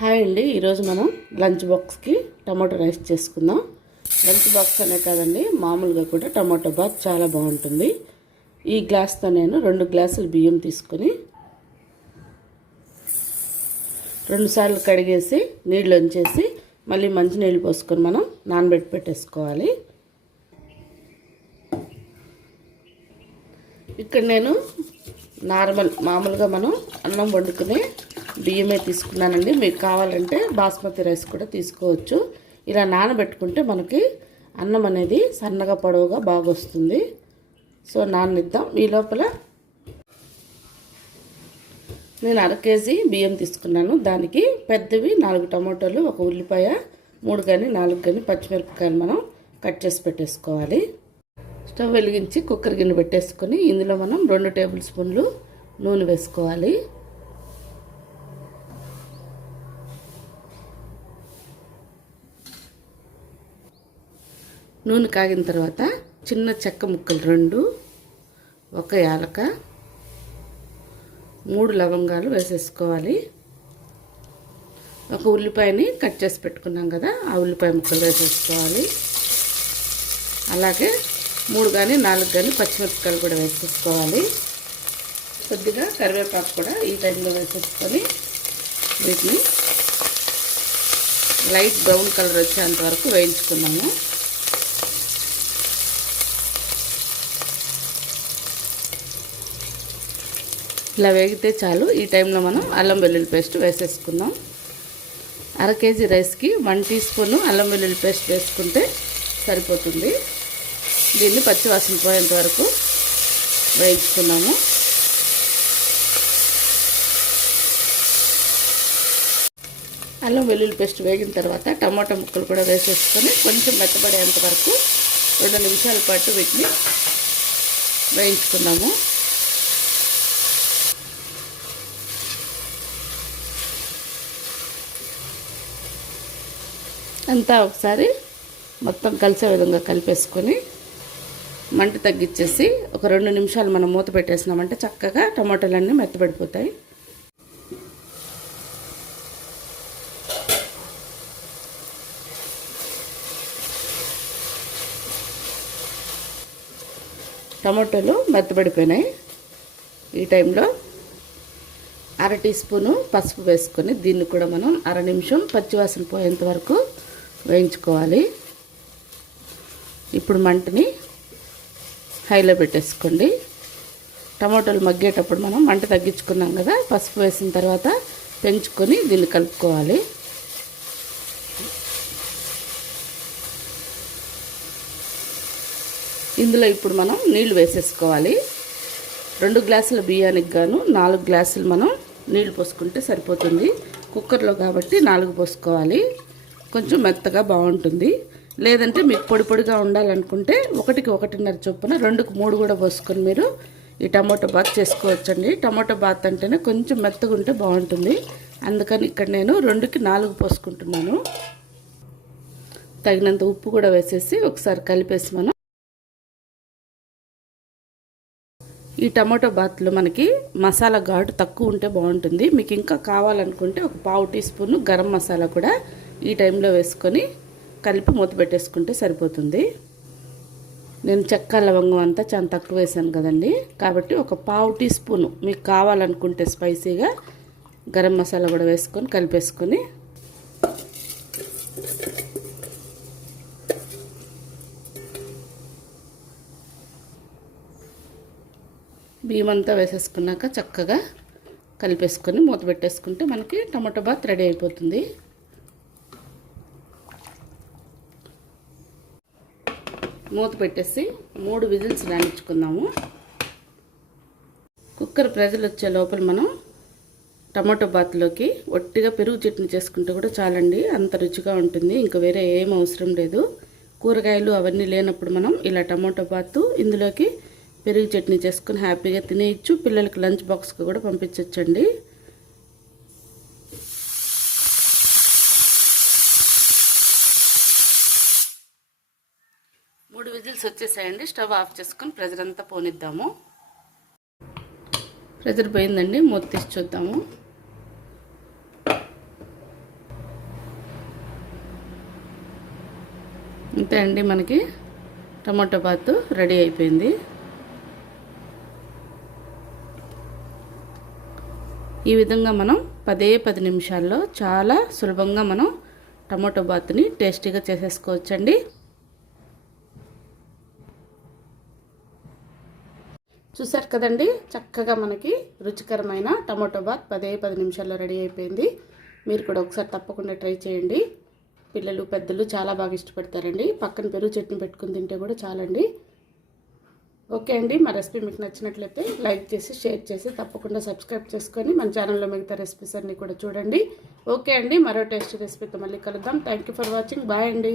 Hi అండి, ఈరోజు మనం లంచ్ బాక్స్కి టమాటో రైస్ చేసుకుందాం. లంచ్ బాక్స్ అనే కాదండి, మామూలుగా కూడా టమాటో బాత్ చాలా బాగుంటుంది. ఈ గ్లాస్తో నేను 2 గ్లాసులు బియ్యం తీసుకొని 2 సార్లు కడిగేసి నీళ్ళు వంచేసి మళ్ళీ మంచినీళ్ళు పోసుకొని మనం నానబెట్టి పెట్టేసుకోవాలి. ఇక్కడ నేను మామూలుగా మనం అన్నం వండుకునే బియ్యమే తీసుకున్నానండి. మీకు కావాలంటే బాస్మతి రైస్ కూడా తీసుకోవచ్చు. ఇలా నానబెట్టుకుంటే మనకి అన్నం అనేది సన్నగా పొడవుగా బాగా వస్తుంది. సో నాననిద్దాం. ఈ లోపల నేను 1/2 కేజీ బియ్యం తీసుకున్నాను. దానికి పెద్దవి 4 టమాటోలు, 1 ఉల్లిపాయ, 3 కానీ 4 కానీ పచ్చిమిరపకాయలు మనం కట్ చేసి పెట్టేసుకోవాలి. స్టవ్ వెలిగించి కుక్కర్ గిన్నె పెట్టేసుకొని ఇందులో మనం 2 టేబుల్ స్పూన్లు నూనె వేసుకోవాలి. నూనె కాగిన తర్వాత చిన్న చెక్క ముక్కలు 2, 1 యాలక, 3 లవంగాలు వేసేసుకోవాలి. 1 ఉల్లిపాయని కట్ చేసి పెట్టుకున్నాం కదా, ఆ ఉల్లిపాయ ముక్కలు వేసేసుకోవాలి. అలాగే 3 కానీ 4 కానీ పచ్చిమిరపకాయలు కూడా వేసేసుకోవాలి. కొద్దిగా కరివేపాకు కూడా ఈ టైంలో వేసేసుకొని వీటిని లైట్ బ్రౌన్ కలర్ వచ్చేంత వరకు వేయించుకున్నాము. ఇలా వేగితే చాలు. ఈ టైంలో మనం అల్లం వెల్లుల్లి పేస్ట్ వేసేసుకుందాం. 1/2 కేజీ రైస్కి 1 టీ స్పూన్ అల్లం వెల్లుల్లి పేస్ట్ వేసుకుంటే సరిపోతుంది. దీన్ని పచ్చివాసన పోయేంత వరకు వేయించుకున్నాము. అల్లం వెల్లుల్లి పేస్ట్ వేగిన తర్వాత టమాటా ముక్కలు కూడా వేసేసుకొని కొంచెం మెత్తబడేంత వరకు 2 నిమిషాల పాటు వీటిని వేయించుకున్నాము. అంతా ఒకసారి మొత్తం కలిసే విధంగా కలిపేసుకొని మంట తగ్గించేసి ఒక 2 నిమిషాలు మనం మూత పెట్టేసినామంటే చక్కగా టమాటాలన్నీ మెత్తబడిపోతాయి. టమాటాలు మెత్తబడిపోయినాయి. ఈ టైంలో 1/2 టీ స్పూను పసుపు వేసుకొని దీన్ని కూడా మనం 1/2 నిమిషం పచ్చివాసన పోయేంత వరకు వేయించుకోవాలి. ఇప్పుడు మంటని హైలో పెట్టేసుకోండి. టమాటాలు మగ్గేటప్పుడు మనం మంట తగ్గించుకున్నాం కదా, పసుపు వేసిన తర్వాత పెంచుకొని దీన్ని కలుపుకోవాలి. ఇందులో ఇప్పుడు మనం నీళ్లు వేసేసుకోవాలి. 2 గ్లాసుల బియ్యానికి గాను 4 గ్లాసులు మనం నీళ్లు పోసుకుంటే సరిపోతుంది. కుక్కర్లో కాబట్టి 4 పోసుకోవాలి. కొంచెం మెత్తగా బాగుంటుంది. లేదంటే మీకు పొడి పొడిగా ఉండాలనుకుంటే 1కి 1.5 చొప్పున 2కి 3 కూడా పోసుకొని మీరు ఈ టమాటో బాత్ చేసుకోవచ్చండి. టమాటో బాత్ అంటేనే కొంచెం మెత్తగా ఉంటే బాగుంటుంది. అందుకని ఇక్కడ నేను 2కి 4 పోసుకుంటున్నాను. తగినంత ఉప్పు కూడా వేసేసి ఒకసారి కలిపేసి మనం ఈ టమాటో బాత్లో మనకి మసాలా ఘాటు తక్కువ ఉంటే బాగుంటుంది. మీకు ఇంకా కావాలనుకుంటే 1/4 టీ స్పూన్ గరం మసాలా కూడా ఈ టైంలో వేసుకొని కలిపి మూత పెట్టేసుకుంటే సరిపోతుంది. నేను చెక్క లవంగం అంతా చాలా తక్కువ వేసాను కదండి, కాబట్టి 1/4 టీ స్పూను మీకు కావాలనుకుంటే స్పైసీగా గరం మసాలా కూడా వేసుకొని కలిపేసుకొని బియ్యం అంతా వేసేసుకున్నాక చక్కగా కలిపేసుకొని మూత పెట్టేసుకుంటే మనకి టమాటో బాత్ రెడీ అయిపోతుంది. మూత పెట్టేసి 3 విజిల్స్ రానిచ్చుకుందాము. కుక్కర్ ప్రెజర్ వచ్చే లోపల మనం టమాటో బాత్లోకి ఒట్టిగా పెరుగు చట్నీ చేసుకుంటే కూడా చాలండి, అంత రుచిగా ఉంటుంది. ఇంకా వేరే ఏం అవసరం లేదు. కూరగాయలు అవన్నీ లేనప్పుడు మనం ఇలా టమాటో బాత్ ఇందులోకి పెరుగు చట్నీ చేసుకుని హ్యాపీగా తినేయచ్చు. పిల్లలకి లంచ్ బాక్స్కి కూడా పంపించవచ్చండి. మూడు విజిల్స్ వచ్చేసాయండి. స్టవ్ ఆఫ్ చేసుకొని ప్రెజర్ అంతా పోనిద్దాము. ప్రెజర్ పోయిందండి, మూత తీసి చూద్దాము. అంతే అండి, మనకి టమాటో బాత్ రెడీ అయిపోయింది. ఈ విధంగా మనం 10 నిమిషాల్లో చాలా సులభంగా మనం టమాటో బాత్ని టేస్టీగా చేసేసుకోవచ్చండి. చూసారు కదండి, చక్కగా మనకి రుచికరమైన టమాటో బాత్ 10 నిమిషాల్లో రెడీ అయిపోయింది. మీరు కూడా ఒకసారి తప్పకుండా ట్రై చేయండి. పిల్లలు పెద్దలు చాలా బాగా ఇష్టపడతారండి. పక్కన పెరుగు చట్నీ పెట్టుకుని తింటే కూడా చాలండి. ఓకే అండి, మా రెసిపీ మీకు నచ్చినట్లయితే లైక్ చేసి షేర్ చేసి తప్పకుండా సబ్స్క్రైబ్ చేసుకొని మన ఛానల్లో మిగతా రెసిపీస్ అన్నీ కూడా చూడండి. ఓకే అండి, మరో టేస్టీ రెసిపీతో మళ్ళీ కలుద్దాం. Thank you for watching. Bye అండి.